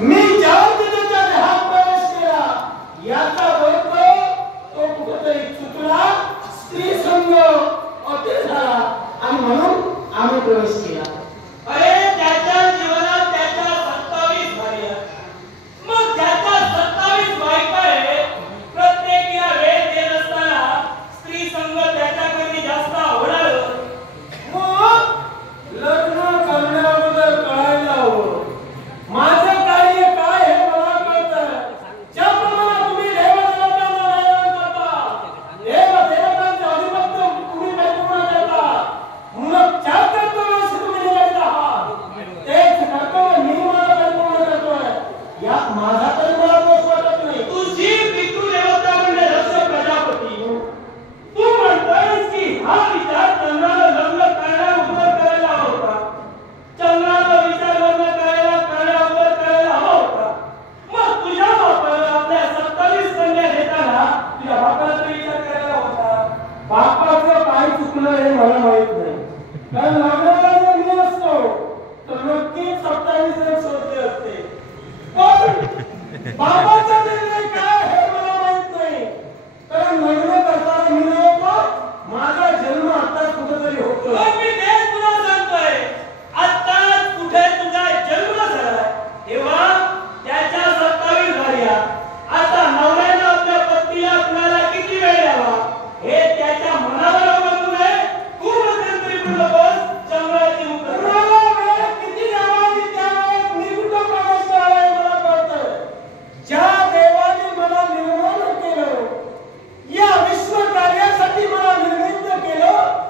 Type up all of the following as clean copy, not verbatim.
मी ज्या तिच्या देहात प्रवेश केला याचा अर्थ तो कुठेतरी चुकला, स्त्री संग अति झाला आणि म्हणून आम्ही प्रवेश केला. अरे त्याच्या जीवनात त्याच्या 27 भार्या, मग त्याच्या 27 बायका आहे. प्रत्येकीला वेळ देत असताना स्त्री संग त्याच्याकडे जास्त आवडलं. मग लग्न करण्याबद्दल कळायला हवं. माझं कार्य काय हे मला कळतं. ज्याप्रमाणे तुम्ही देवदेवतांना नयन करता, देवदेवतांचे आधिपत्य तुम्ही परिपूर्ण करता, मग ज्या कर्तव्याशी तुम्ही निगडीत आहात तेच कर्तव्य मी मला परिपूर्ण करतोय. यात माझा तरी मला दोष वाटत नाही. तुझी पितृदेवता म्हणजे दक्ष प्रजापती. तू म्हणतोयस की हा विचार चंद्राला लग्न करण्याबरोबर करायला हवा होता. चंद्राचा विचार लग्न करण्याबरोबर करायला हवा होता. मग तुझ्या बापाला आपल्या 27 कन्या देताना तुझ्या बापाला तरी विचार करायला होता. बापाचं काय चुकलं हे मला माहित नाही. कारण लग्नाला जर मी असतो तर नक्कीच 27 सोडले असते. पण बाबाचा निर्णय काय हे मला माहित नाही. कारण लग्न करताना मी नव्हतो, माझा जन्म आता कुठेतरी होतो. मग मी तेच तुला सांगतोय. आत्ताच कुठे तुझा जन्म झाला तेव्हा त्याच्या 27 भार्या. आता नवऱ्यानं आपल्या पत्नीला कुणाला किती वेळ द्यावा हे त्याच्या मनावर अवलंबून आहे. तू मध्यंतरी पुढे बस चंद्राची उत्तर. कुणाला वेळ किती द्यावा त्या वेळेत मी कुठं प्रवेश करायला मला कळतं. ज्या देवाने मला निर्माण केलं, या विश्व कार्यासाठी मला निर्मित केलं,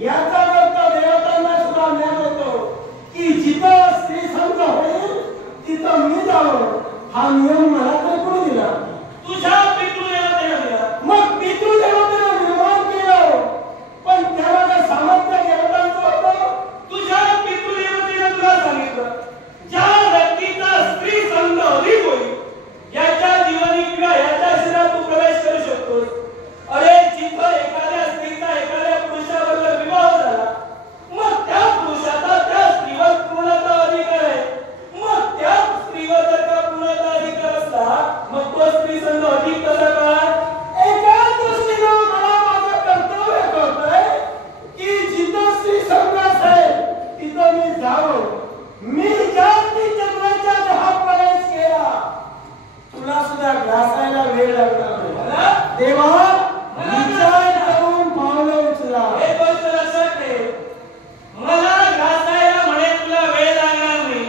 याचा अर्थ देवतांना सुद्धा ज्ञान होतं की जिथं स्त्री संघ होईल तिथं मी जावं. हा नियम मला तर कोणी दिला? तुझ्या पितृदेवतेनं दिला. मग पितृदेवतेनं निर्माण केलं, पण त्याला सामर्थ्य देवतांचं होतं. तुझ्या पितृदेवतेनं तुला सांगितलं ज्या व्यक्तीचा स्त्री संग अधिक होईल याच्या जीवनी किंवा याच्या शरीरात तू प्रवेश करू शकतोस. अरे जिथं एखाद्या स्त्रीचा एखाद्या पुरुषाबरोबर विवाह झाला मग त्या पुरुषाचा त्या स्त्रीवर पूर्णतः अधिकार आहे. मग त्या स्त्रीवर जर का पूर्णतः अधिकार असला मग तो स्त्री संग अधिक कसा काय? एका दृष्टीनं मला माझं कर्तव्य कळतंय की जिथं स्त्री संघ असेल तिथं मी जावं. मी ज्या चंद्राच्या देहात प्रवेश केला तुला सुद्धा ग्रासायला वेळ लागणार नाही. देवा विचार करून पावलं उचला. हे गोष्ट लक्षात ठेव. मला घासायला म्हणे तुला वेळ लागणार नाही.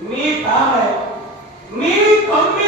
मी ठाम आहे. मी खंबीर